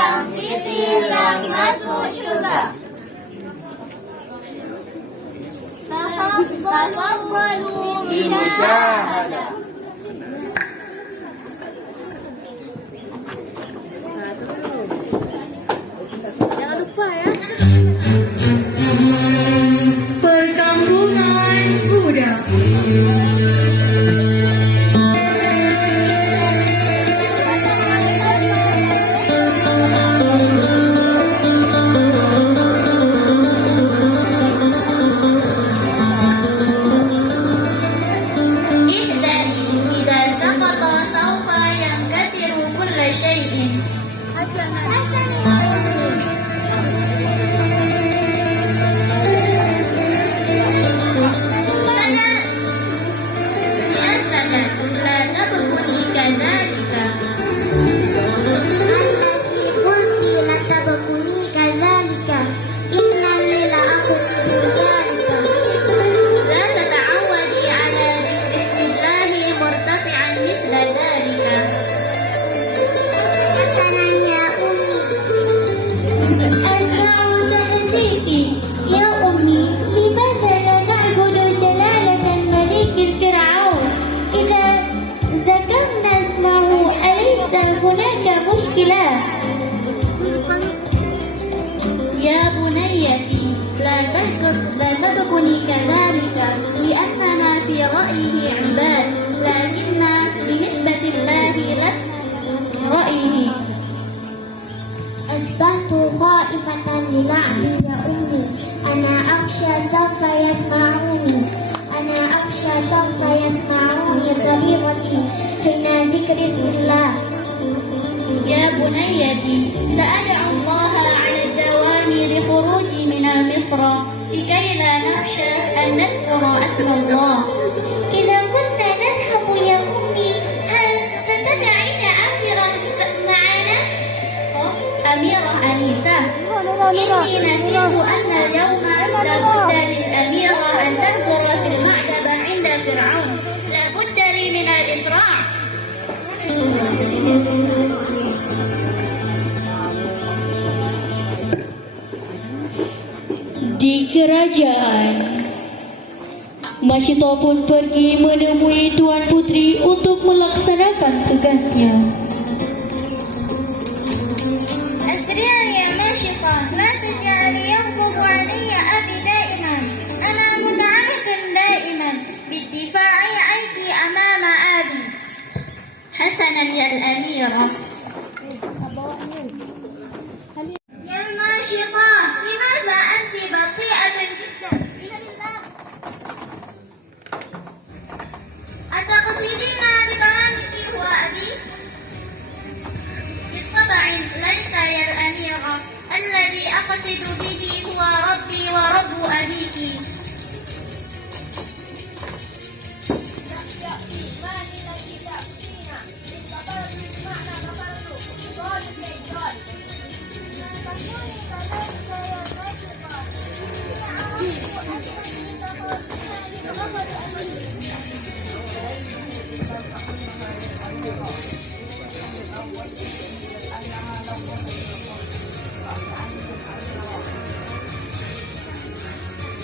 yang sisir yang masuk syurga. Tafadhalu bimusyahadah. Jangan lupa ya. Perkampungan Buddha. يا بنيتي لا تبكني كذلك لأننا في رأيه عباد لكن بنسبة الله لك رأيه. أصبحت خائفة للعبي يا أمي أنا أخشى سوف يسمعوني صغيرتي حين ذكر اسم الله. يا بنيتي سأدعو الله على الدوام لخروجي من مصر لكي لا نخشى أن نذكر اسم الله. إذا كنا نذهب يا أمي هل ستدعين أميرا معنا؟ أميرة أنيسة، إني نسيت أن اليوم لابد للأميرة أن تنظر في المعتبة عند فرعون. لابد لي من الإسراع. Di kerajaan, Masyito pun pergi menemui Tuan Putri untuk melaksanakan tugasnya. أسرع يا ماشطة، لا تجعلي يغضب علي أبي دائما. أنا متعهد دائما بالدفاع عنك أمام أبي. حسنا يا الأميرة. يا ماشطة، لماذا أنت بطيئة جدا؟ أتقصدين بكلامك هو أبي؟ بالطبع ليس يا الأميرة، الذي أقصد به هو ربي ورب أبيك.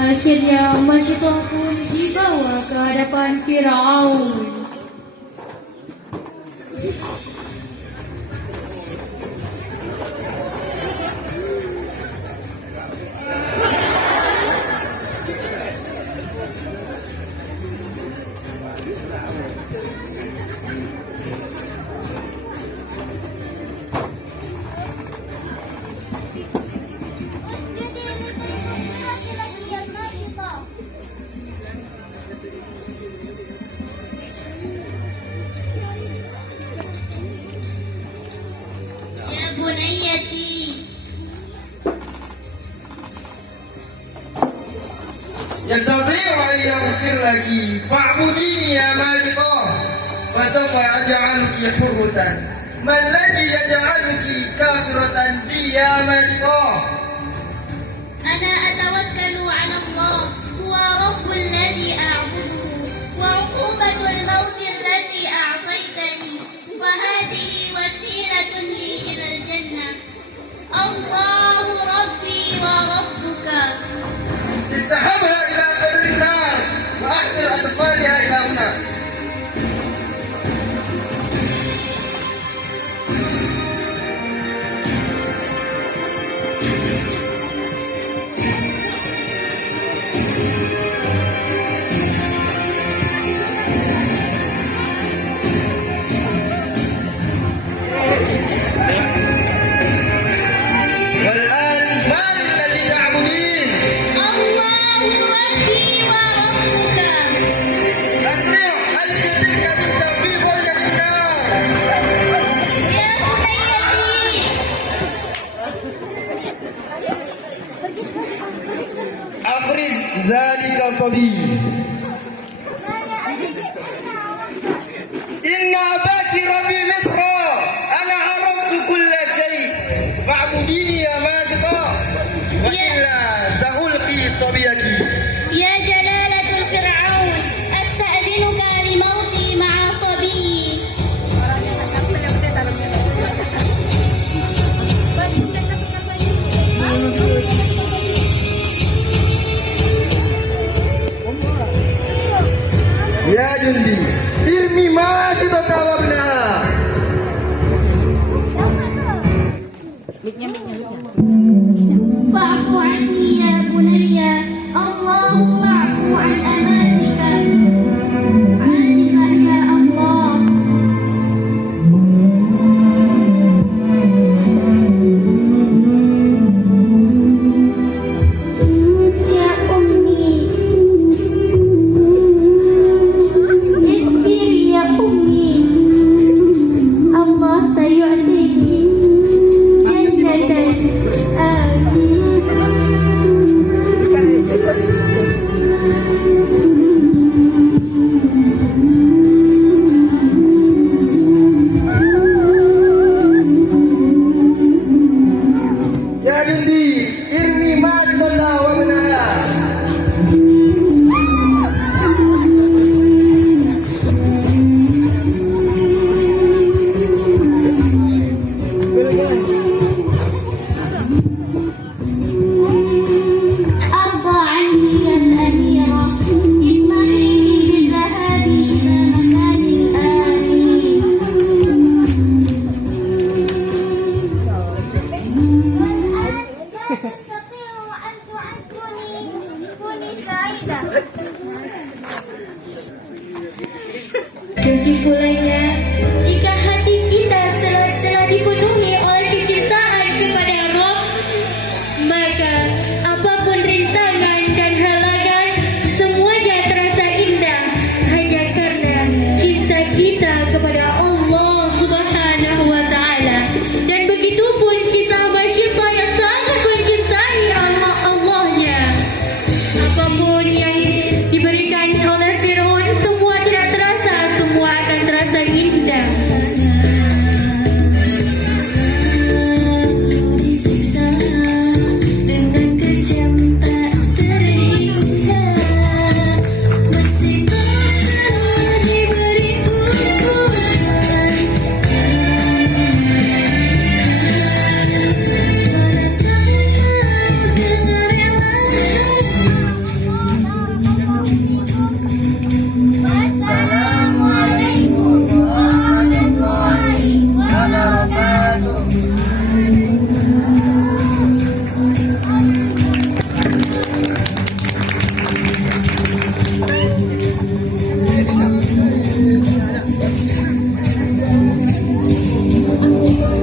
Akhirnya Masyito pun dibawa ke hadapan Firaun. بنيتي يستطيع أن يغفر لك فاعبديني يا مالكة فسوف يجعلك حرة. ما الذي يجعلك كافرة بي يا مالكة؟ أنا أتوكل على الله، هو رب الذي أعبده، وعقوبة الموت التي أعطيتني، وهذه وسيلة لي إلى الجنة. احفالها إلى هنا. والآن من الذي تعبدين؟ الله ربي وربك. أسرع ألقي تلك البنت في غلة النار. يا بنيتي أخرج ذلك الصبي. إن أباك ربي مصر. أنا عرفت كل شيء فاعبديني يا ماجدة وإلا سألقي صبيك. يا جلالة الفرعون أستأذنك لموتي مع صبي. يا جندي ارمي ماجدة وابنها. فاعف عني يا بني. اللهم اعف عن أمانك. عاجزا يا الله. يا أمي اصبري يا أمي الله سيعطيك جنة آمين يا جندي ارمي ماجدة وابنها. أرضى عني يا الأميرة اسمحي لي بالذهاب إلى مكان آمين والآن لا تستطيع أن تعدني كوني سعيدة Kesimpulannya,